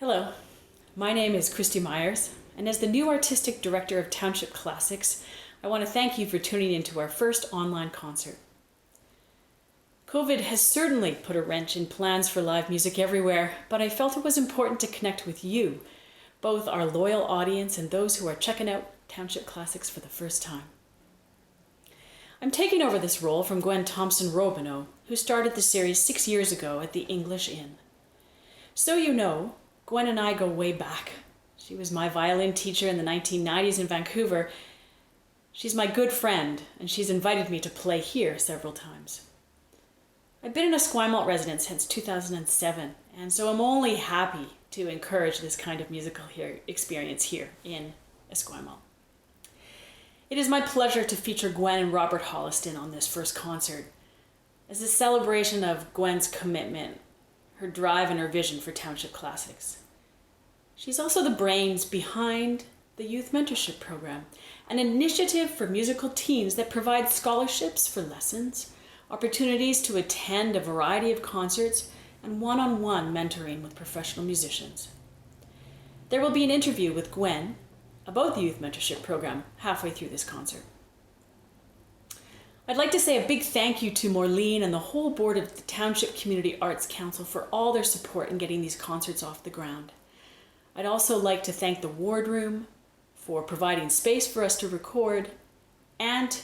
Hello, my name is Christy Myers, and as the new Artistic Director of Township Classics, I want to thank you for tuning into our first online concert. COVID has certainly put a wrench in plans for live music everywhere, but I felt it was important to connect with you, both our loyal audience and those who are checking out Township Classics for the first time. I'm taking over this role from Gwen Thompson-Robinow, who started the series 6 years ago at the English Inn. So you know, Gwen and I go way back. She was my violin teacher in the 1990s in Vancouver. She's my good friend, and she's invited me to play here several times. I've been an Esquimalt resident since 2007, and so I'm only happy to encourage this kind of musical experience here in Esquimalt. It is my pleasure to feature Gwen and Robert Holliston on this first concert as a celebration of Gwen's commitment, her drive and her vision for Township Classics. She's also the brains behind the Youth Mentorship Program, an initiative for musical teens that provides scholarships for lessons, opportunities to attend a variety of concerts, and one-on-one mentoring with professional musicians. There will be an interview with Gwen about the Youth Mentorship Program halfway through this concert. I'd like to say a big thank you to Maureen and the whole board of the Township Community Arts Council for all their support in getting these concerts off the ground. I'd also like to thank the Wardroom for providing space for us to record, and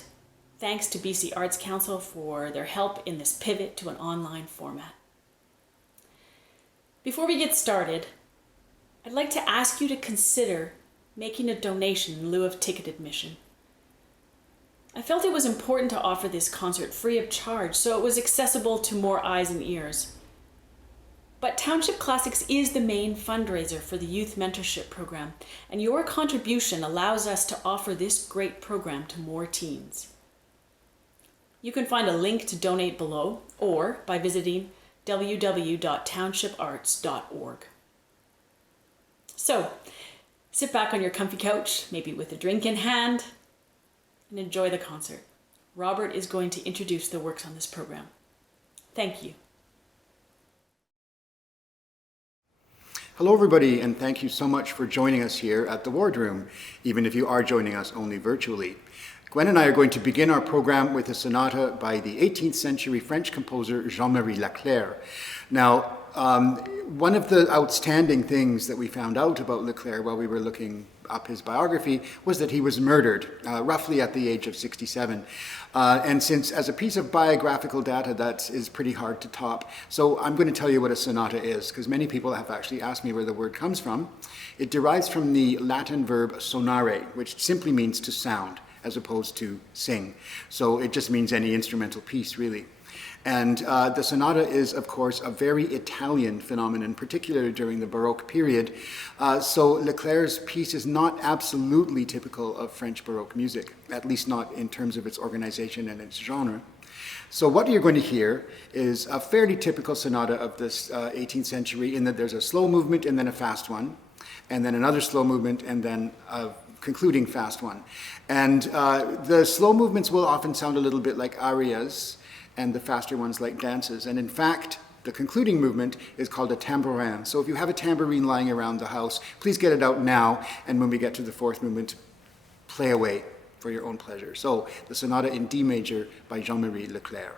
thanks to BC Arts Council for their help in this pivot to an online format. Before we get started, I'd like to ask you to consider making a donation in lieu of ticket admission. I felt it was important to offer this concert free of charge so it was accessible to more eyes and ears. But Township Classics is the main fundraiser for the Youth Mentorship Program, and your contribution allows us to offer this great program to more teens. You can find a link to donate below or by visiting www.townshiparts.org. So, sit back on your comfy couch, maybe with a drink in hand, and enjoy the concert. Robert is going to introduce the works on this program. Thank you. Hello everybody, and thank you so much for joining us here at the Wardroom, even if you are joining us only virtually. Gwen and I are going to begin our program with a sonata by the 18th century French composer Jean-Marie Leclair. Now, one of the outstanding things that we found out about Leclair while we were looking up his biography was that he was murdered roughly at the age of 67. And since as a piece of biographical data that is pretty hard to top, so I'm going to tell you what a sonata is, because many people have actually asked me where the word comes from. It derives from the Latin verb sonare, which simply means to sound as opposed to sing. So it just means any instrumental piece, really. And the sonata is, of course, a very Italian phenomenon, particularly during the Baroque period. So Leclair's piece is not absolutely typical of French Baroque music, at least not in terms of its organization and its genre. So what you're going to hear is a fairly typical sonata of this 18th century, in that there's a slow movement and then a fast one, and then another slow movement and then a concluding fast one. And the slow movements will often sound a little bit like arias, and the faster ones like dances. And in fact, the concluding movement is called a tambourin. So if you have a tambourine lying around the house, please get it out now, and when we get to the fourth movement, play away for your own pleasure. So the sonata in D major by Jean-Marie Leclair.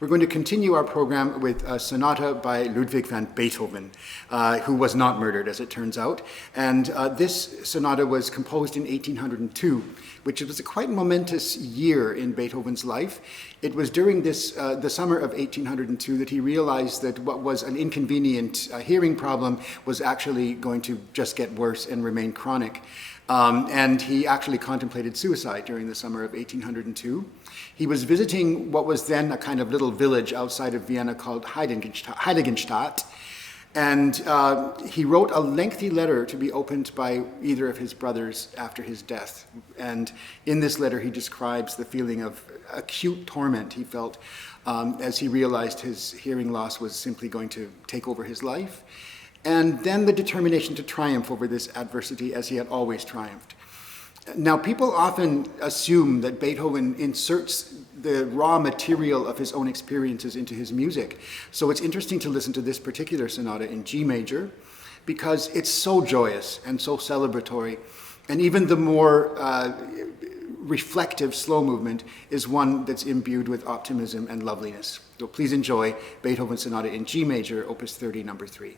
We're going to continue our program with a sonata by Ludwig van Beethoven, who was not murdered, as it turns out. And this sonata was composed in 1802, which was a quite momentous year in Beethoven's life. It was during this, the summer of 1802 that he realized that what was an inconvenient hearing problem was actually going to just get worse and remain chronic. And he actually contemplated suicide during the summer of 1802. He was visiting what was then a kind of little village outside of Vienna called Heiligenstadt, and he wrote a lengthy letter to be opened by either of his brothers after his death. And in this letter, he describes the feeling of acute torment he felt as he realized his hearing loss was simply going to take over his life, and then the determination to triumph over this adversity as he had always triumphed. Now, people often assume that Beethoven inserts the raw material of his own experiences into his music. So it's interesting to listen to this particular sonata in G major because it's so joyous and so celebratory. And even the more reflective slow movement is one that's imbued with optimism and loveliness. So please enjoy Beethoven's sonata in G major, opus 30, number 3.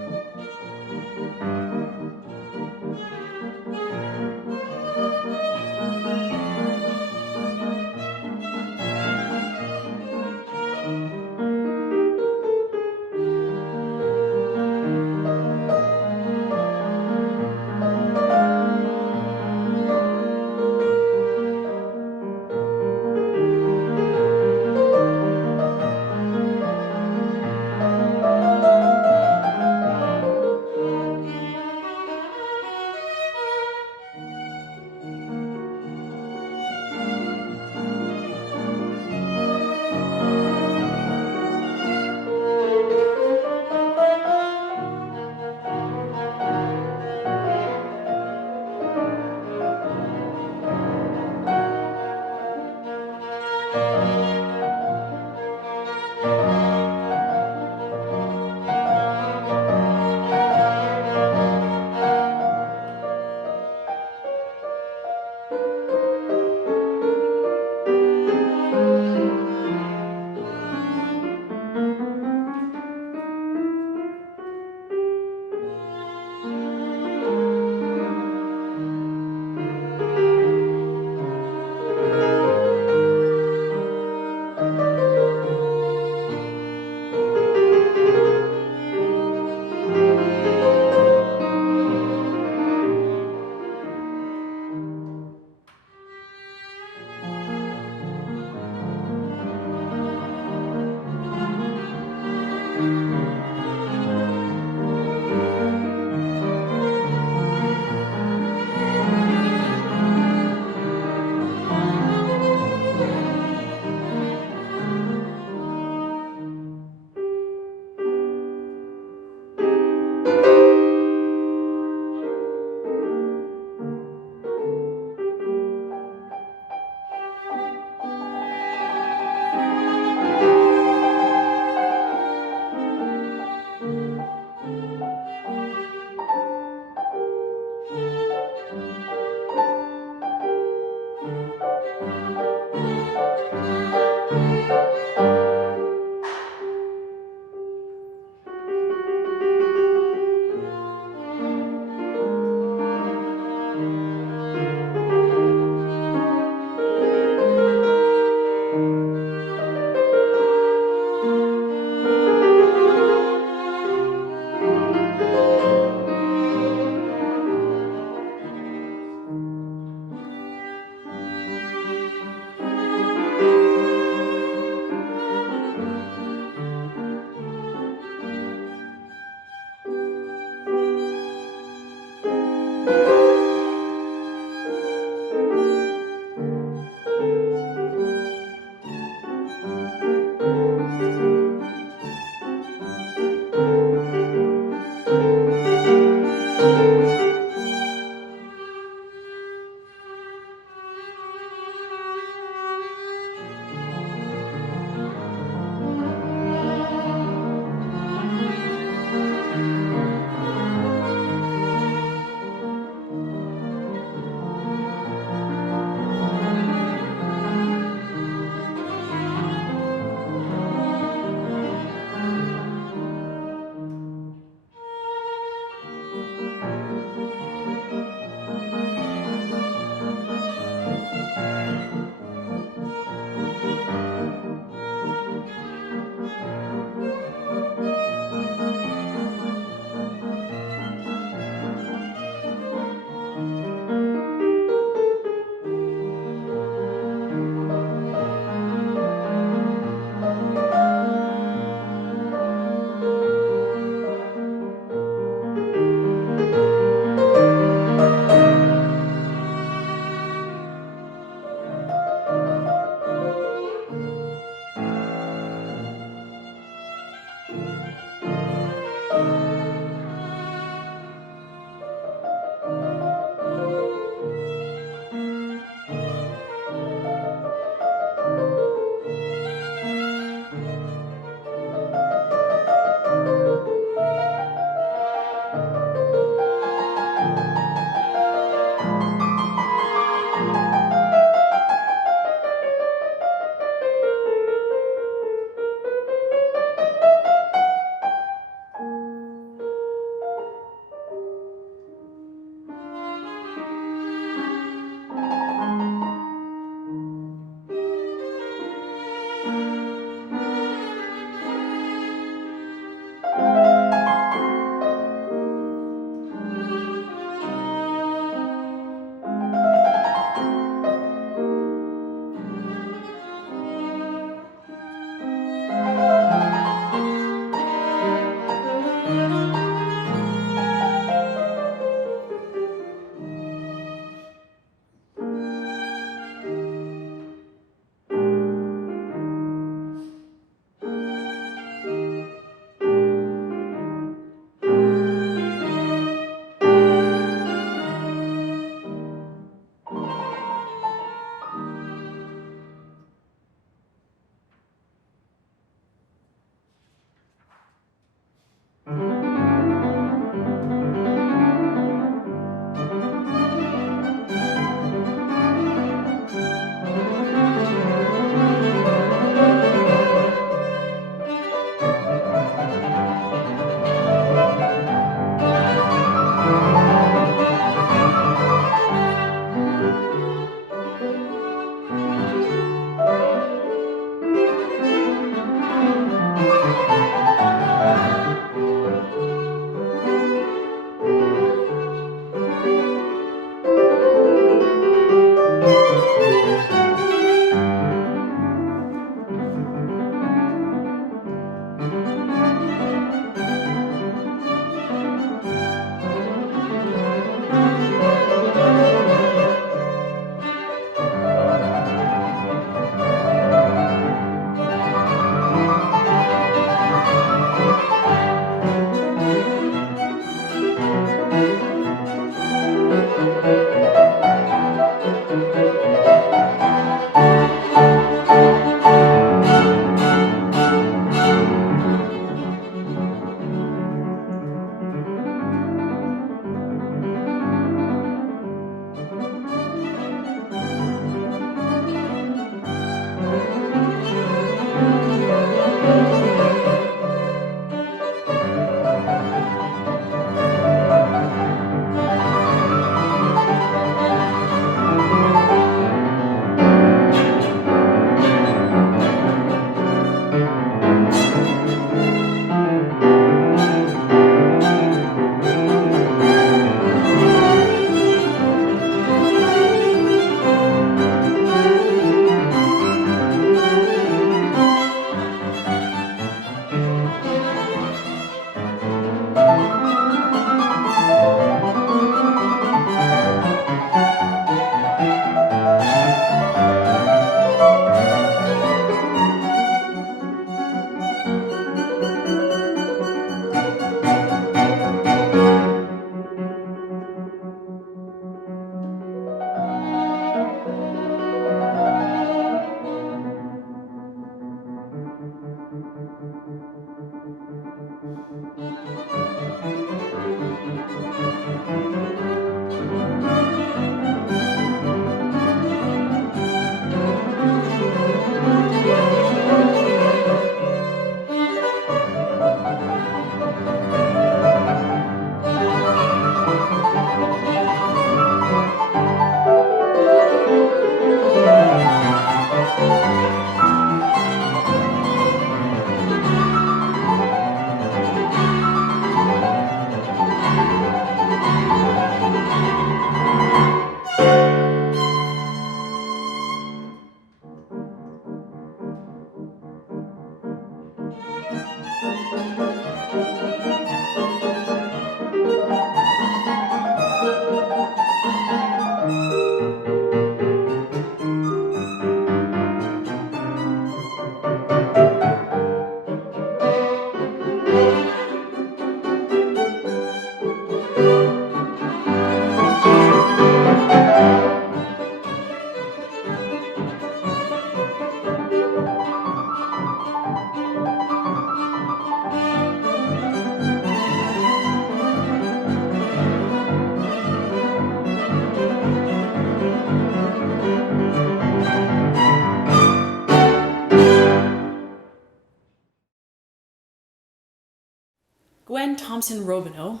Gwen Thompson-Robinow,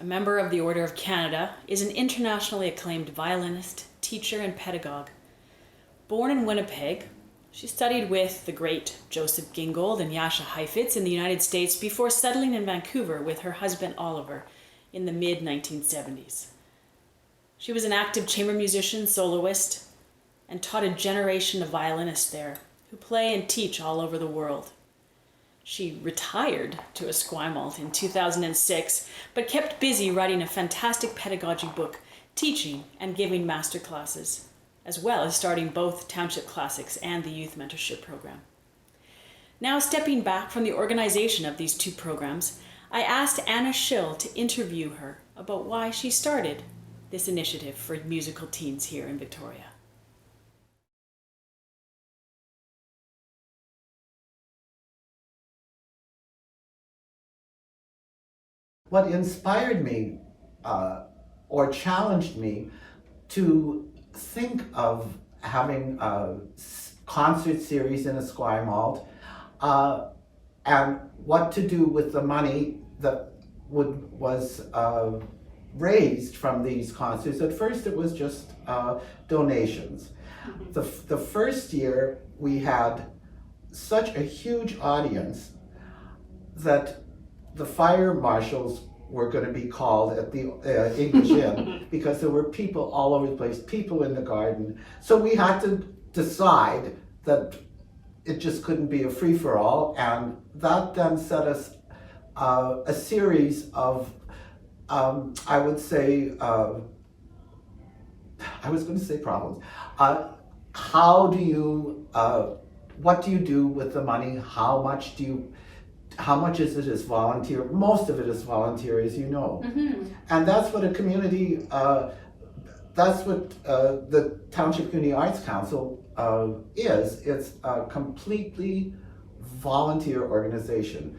a member of the Order of Canada, is an internationally acclaimed violinist, teacher, and pedagogue. Born in Winnipeg, she studied with the great Joseph Gingold and Jascha Heifetz in the United States before settling in Vancouver with her husband Oliver in the mid-1970s. She was an active chamber musician, soloist, and taught a generation of violinists there who play and teach all over the world. She retired to Esquimalt in 2006, but kept busy writing a fantastic pedagogy book, teaching and giving master classes, as well as starting both Township Classics and the Youth Mentorship Program. Now, stepping back from the organization of these two programs, I asked Anna Schill to interview her about why she started this initiative for musical teens here in Victoria. What inspired me or challenged me to think of having a concert series in Esquimalt and what to do with the money that was raised from these concerts. At first it was just donations. The first year we had such a huge audience that the fire marshals were going to be called at the English Inn because there were people all over the place, people in the garden. So we had to decide that it just couldn't be a free-for-all, and that then set us a series of, I would say, I was going to say problems. What do you do with the money? How much is it as volunteer? Most of it is volunteer, as you know. Mm-hmm. And that's what a community, that's what the Township Community Arts Council is. It's a completely volunteer organization.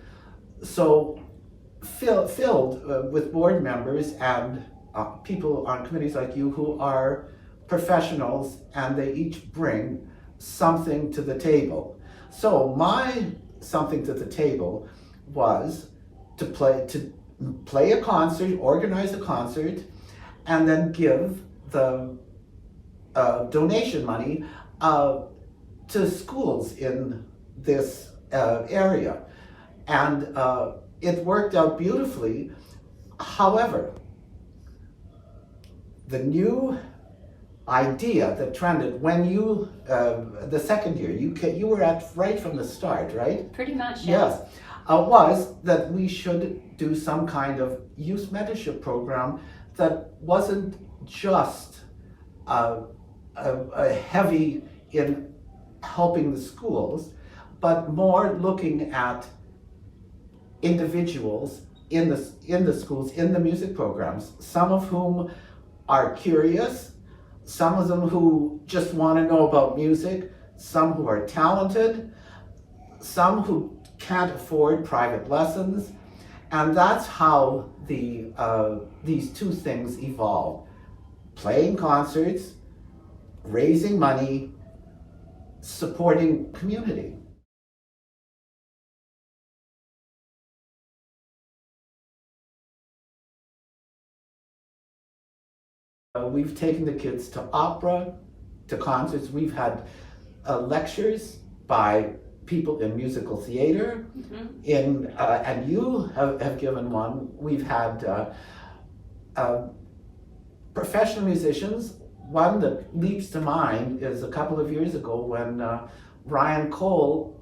So filled with board members and people on committees like you who are professionals, and they each bring something to the table. So my something to the table was to play a concert, organize a concert, and then give the donation money to schools in this area. And it worked out beautifully. However, the new idea that trended when you, the second year, you were at right from the start, right? Pretty much, yes. Was that we should do some kind of youth mentorship program that wasn't just heavy in helping the schools, but more looking at individuals in the schools, in the music programs, some of whom are curious, some of them who just want to know about music, some who are talented, some who can't afford private lessons. And that's how these two things evolved. Playing concerts, raising money, supporting community. We've taken the kids to opera, to concerts. We've had lectures by people in musical theater, mm-hmm. And you have given one. We've had professional musicians. One that leaps to mind is a couple of years ago when Ryan Cole,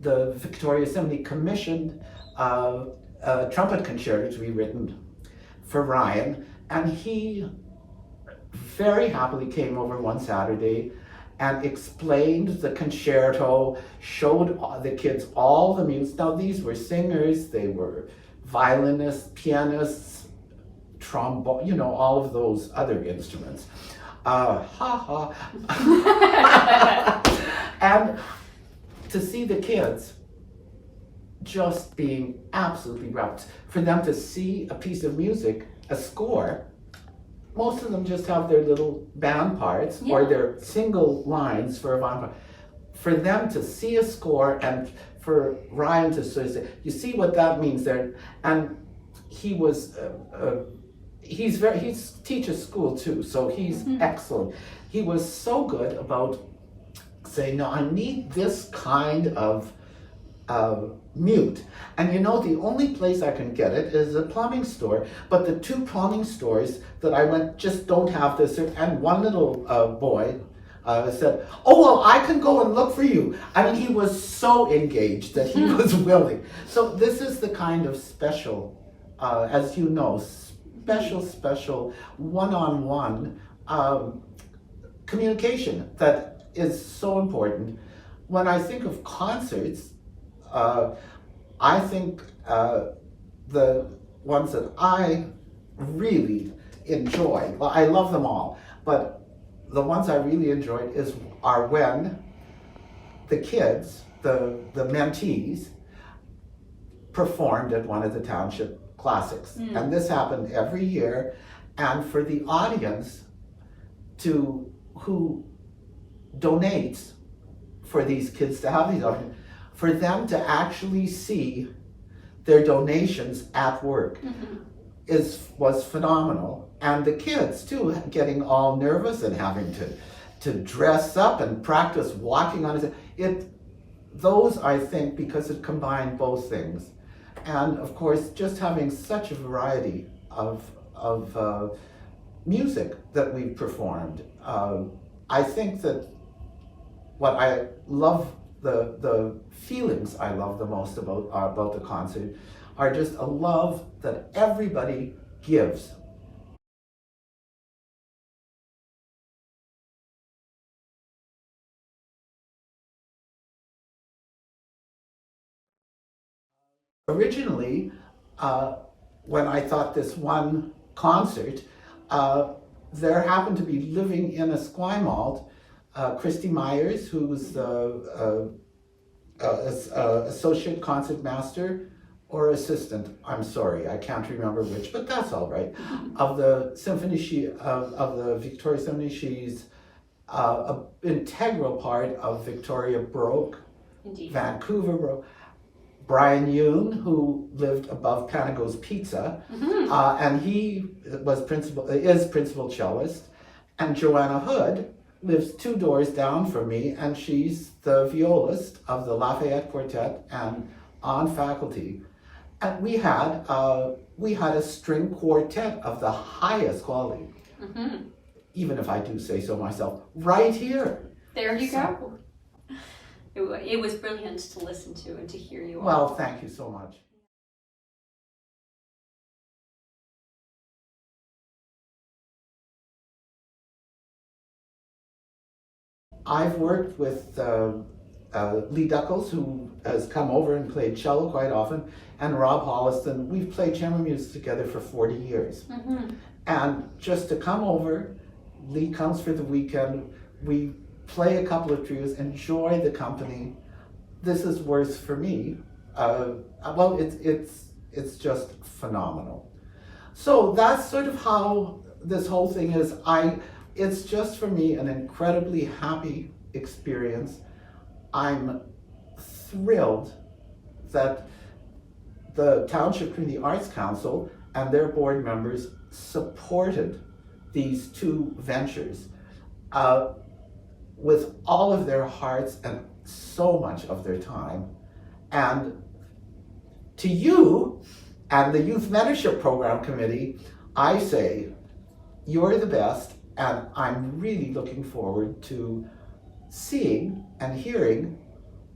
the Victoria Symphony, commissioned a trumpet concerto to be written for Ryan, and he very happily came over one Saturday and explained the concerto, showed the kids all the music. Now these were singers, they were violinists, pianists, trombone, all of those other instruments. And to see the kids just being absolutely rapt, for them to see a piece of music, a score. Most of them just have their little band parts, yeah, or their single lines for a band part. For them to see a score and for Ryan to sort of say, you see what that means there? And he was, he teaches school too, so he's excellent. He was so good about saying, no, I need this kind of mute. And you know, the only place I can get it is a plumbing store, but the 2 plumbing stores that I went just don't have this. And one little boy said, oh, well, I can go and look for you. I mean, he was so engaged that he was willing. So this is the kind of special, as you know, special one-on-one communication that is so important. When I think of concerts, I think the ones that I really enjoy, well, I love them all, but the ones I really enjoyed are when the kids, the mentees, performed at one of the Township Classics. And this happened every year, and for the audience who donates for these kids to have these audiences, for them to actually see their donations at work was phenomenal. And the kids too, getting all nervous and having to dress up and practice walking on it. Those, I think, because it combined both things. And of course, just having such a variety of music that we've performed. I think that what I love, the feelings I love the most about the concert are just a love that everybody gives. Originally, when I thought this one concert, there happened to be living in Esquimalt Christy Myers, who's associate concertmaster or assistant, I'm sorry, I can't remember which, but that's all right, of the symphony, of the Victoria Symphony. She's an integral part of Victoria Baroque, Indeed. Vancouver Baroque. Brian Yoon, who lived above Panago's Pizza, and he is principal cellist, and Joanna Hood lives 2 doors down from me, and she's the violist of the Lafayette Quartet and on faculty. And we had a string quartet of the highest quality, even if I do say so myself, right here. There you go. It was brilliant to listen to and to hear you all. Well, thank you so much. I've worked with Lee Duckles, who has come over and played cello quite often, and Rob Holliston. We've played chamber music together for 40 years. And just to come over, Lee comes for the weekend, we play a couple of trios, enjoy the company. This is worth for me. Well, it's just phenomenal. So that's sort of how this whole thing is. It's just for me an incredibly happy experience. I'm thrilled that the Township Community Arts Council and their board members supported these 2 ventures with all of their hearts and so much of their time. And to you and the Youth Mentorship Program Committee, I say, you're the best, and I'm really looking forward to seeing and hearing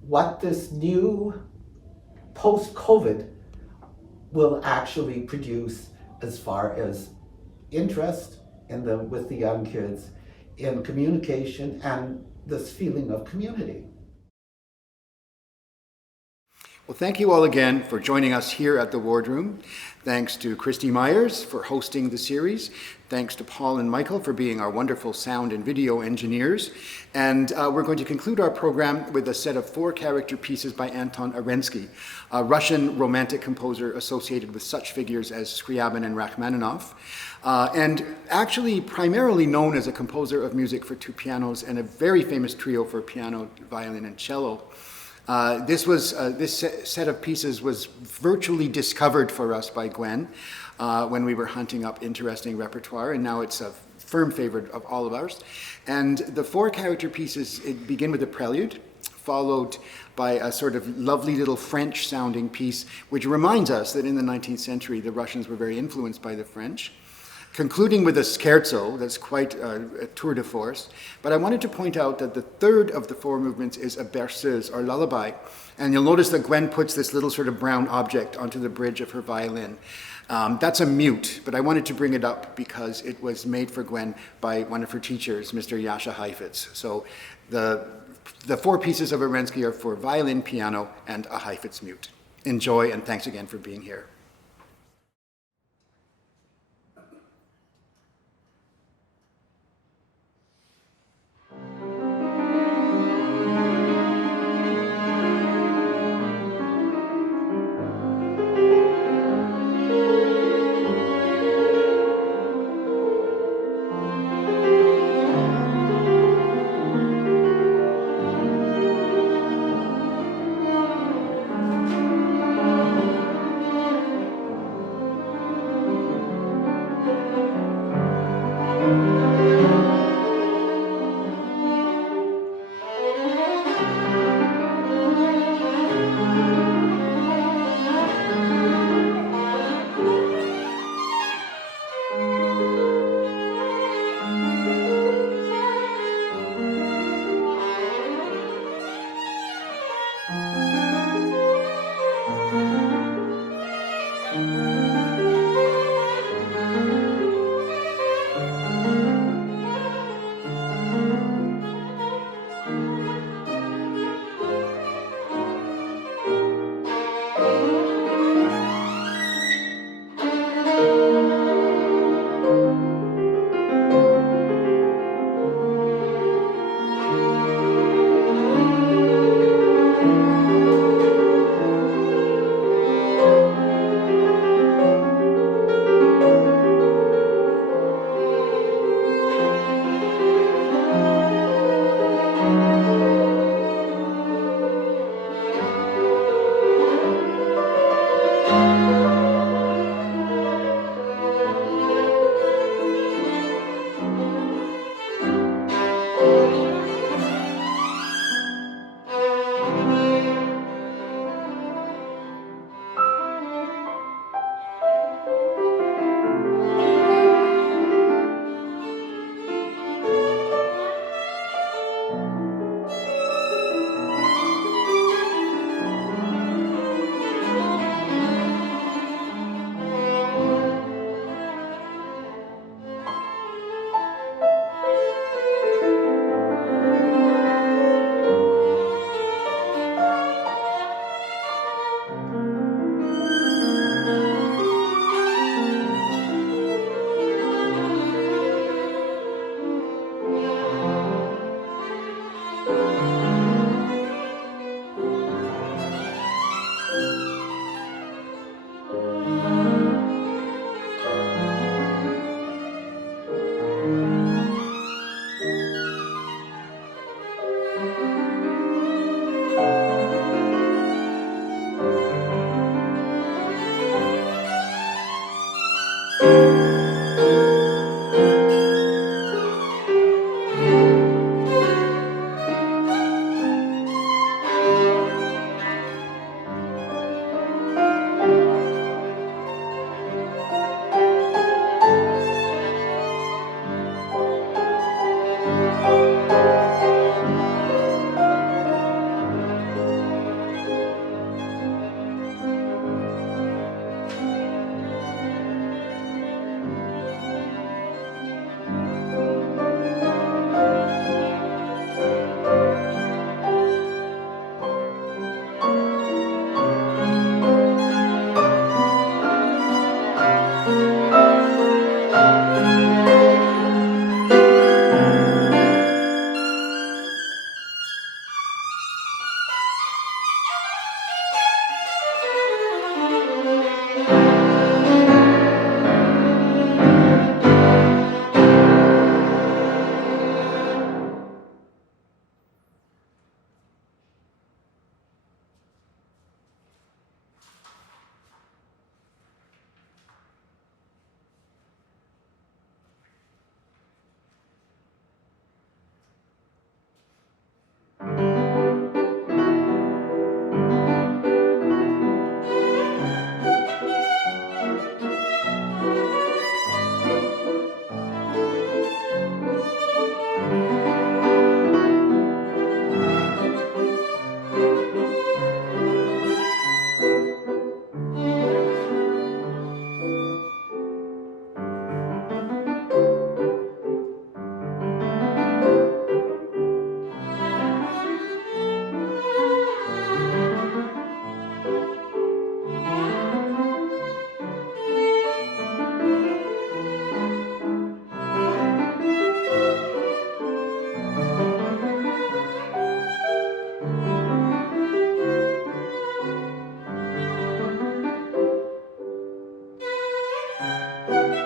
what this new post-COVID will actually produce as far as interest with the young kids in communication and this feeling of community. Well, thank you all again for joining us here at the Wardroom. Thanks to Christy Myers for hosting the series. Thanks to Paul and Michael for being our wonderful sound and video engineers. And we're going to conclude our program with a set of 4 character pieces by Anton Arensky, a Russian romantic composer associated with such figures as Scriabin and Rachmaninoff, and actually primarily known as a composer of music for 2 pianos and a very famous trio for piano, violin, and cello. This set of pieces was virtually discovered for us by Gwen when we were hunting up interesting repertoire, and now it's a firm favorite of all of ours. And the 4 character pieces begin with a prelude, followed by a sort of lovely little French-sounding piece, which reminds us that in the 19th century, the Russians were very influenced by the French, concluding with a scherzo that's quite a tour de force. But I wanted to point out that the 3rd of the 4 movements is a berceuse, or lullaby. And you'll notice that Gwen puts this little sort of brown object onto the bridge of her violin. That's a mute, but I wanted to bring it up because it was made for Gwen by one of her teachers, Mr. Yasha Heifetz. So the 4 pieces of Arensky are for violin, piano, and a Heifetz mute. Enjoy, and thanks again for being here. Thank you.